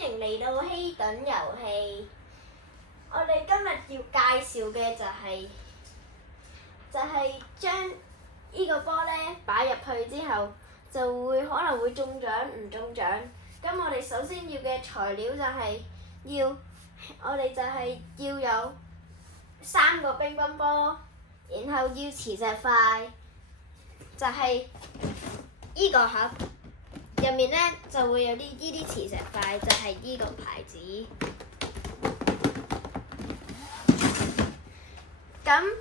迎嚟到希頓遊戲。我哋今日要介紹嘅就係將呢個波咧擺入去之後，就會可能會中獎唔中獎。咁我哋首先要嘅材料我哋就係要有3個乒乓波，然後要磁石塊，就係呢個盒。入面咧就會有呢啲磁石塊，就係呢個牌子。咁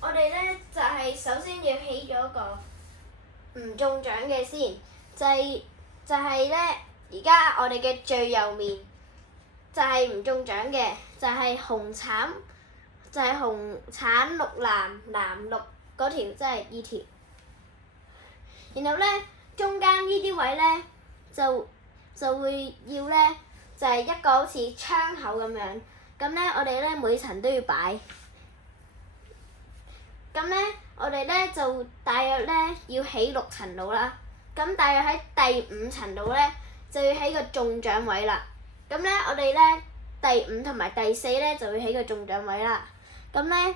我哋咧就係首先要起咗個唔中獎嘅先，就係咧而家我哋嘅最右面就係唔中獎嘅，就係紅橙綠藍綠嗰條，即係呢條。然後咧中間呢啲位咧就會要咧就係一個好似窗口咁樣。咁咧我哋咧每層都要擺。咁咧我哋咧就大約咧要起6層度啦。咁大約喺第5層度咧就要起個中獎位啦。咁咧我哋咧第5同埋第4咧就會起個中獎位啦。咁咧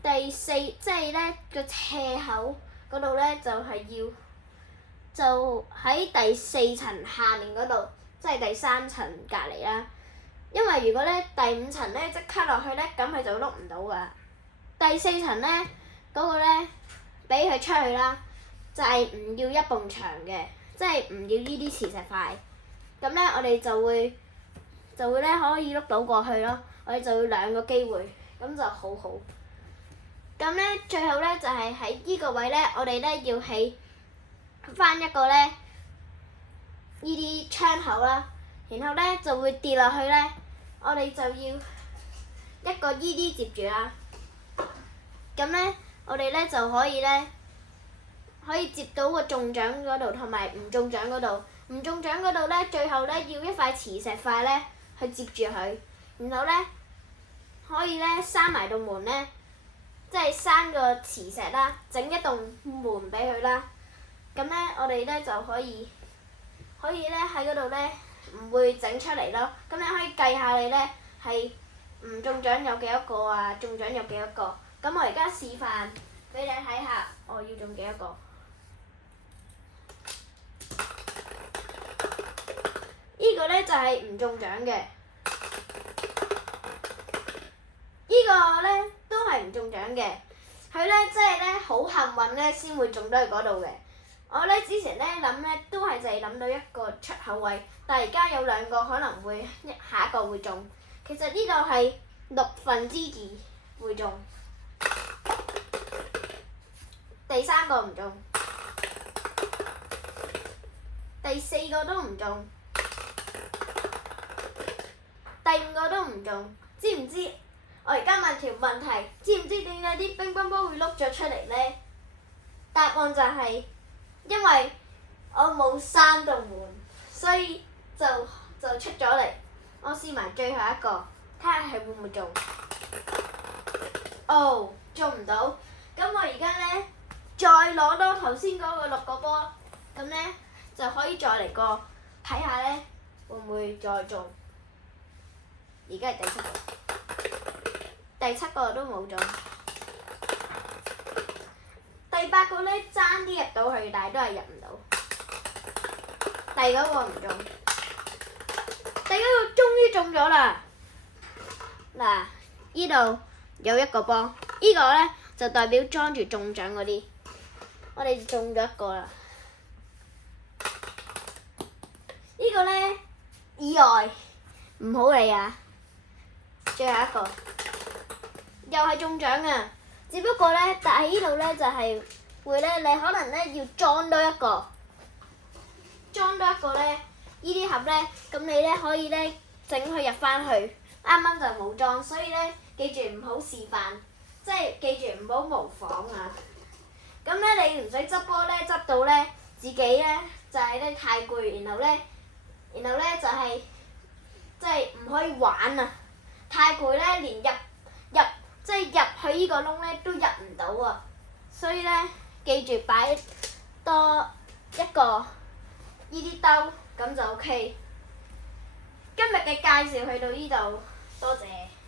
第4即係咧個斜口嗰度咧就喺第4層下面嗰度，即係第3層隔離啦。因為如果咧第5層咧即刻落去咧，咁佢就碌唔到㗎。第4層咧嗰個咧俾佢出去啦，就係唔要一埲牆嘅，即係唔要呢啲磁石塊。咁咧我哋就會咧可以碌到過去咯。我哋就要2個機會，咁就好好。咁咧最後咧就係喺呢個位咧，我哋咧要起翻一個咧呢啲窗口啦，然後咧就會跌落去咧，我哋就要一個呢啲接住啦。咁咧我哋咧就可以接到個中獎嗰度同埋唔中獎嗰度。唔中獎嗰度咧，最後咧要一塊磁石塊咧去接住佢，然後咧可以咧閂埋道門咧，即係閂個磁石啦，整一棟門俾佢啦。咁咧我哋咧就可以咧喺嗰度咧唔會整出嚟咯。咁你可以計下你咧係唔中獎有幾多個啊，中獎有幾多個。咁我而家示範俾你睇下，我要中幾多個。呢個咧就係唔中獎嘅，呢個咧都係唔中獎嘅。佢咧即係咧好幸運咧先會中到去嗰度嘅。我咧之前咧諗咧都係就係諗到一個出口位，但係而家有2個可能會下一個會中。其實呢個係2/6會中，第3個唔中，第4個都唔中，第5個都唔中。知唔知？我而家問條問題，知唔知點解啲乒乓波會碌咗出嚟咧？答案就係因為我冇閂道門，所以就出咗嚟。我試埋最後一個，睇下係會唔會中。哦，中唔到。咁我而家咧再攞多頭先嗰個6個波，咁咧就可以再嚟過，睇下咧會唔會再中。而家係第7個，第7個都冇中。第8個咧爭啲入到去，但係都係入唔到。第9個唔中，第9個終於中咗啦！嗱，呢度有1個波，呢個咧就代表裝住中獎嗰啲。我哋中咗1個啦。呢個咧意外，唔好理啊！最後1個又係中獎啊！只不過咧，但係呢度咧就係會咧，你可能咧要裝多一個咧，呢啲盒咧，咁你咧可以咧整佢入翻去。啱啱就冇裝，所以咧記住唔好示範，即係記住唔好模仿啊！咁咧你唔使執波咧，執到咧自己咧就係咧太攰，然後咧就係即係唔可以玩啊！太攰咧，連入即係入去呢個窿咧都入唔到啊！所以咧記住擺多1個呢啲兜，咁就 OK。今日嘅介紹去到呢度，多謝。